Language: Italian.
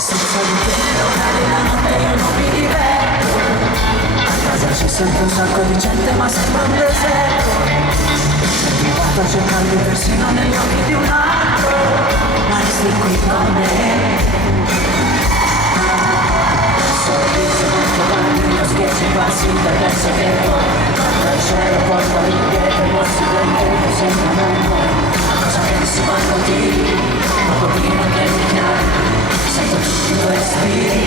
Senza di te non è la notte, io non mi diverto. A casa c'è sempre un sacco di gente ma sembra un deserto. Mi porto a cercarmi persino negli occhi di un altro, ma resti qui con me. Sorriso molto grande, il mio scherzo passi per adesso che poi guarda il cielo, porta l'indietro, i vostri denti sembra mondo. Cosa pensi quando ti dopo prima che mi chiami? Sento tutti i tuoi respiri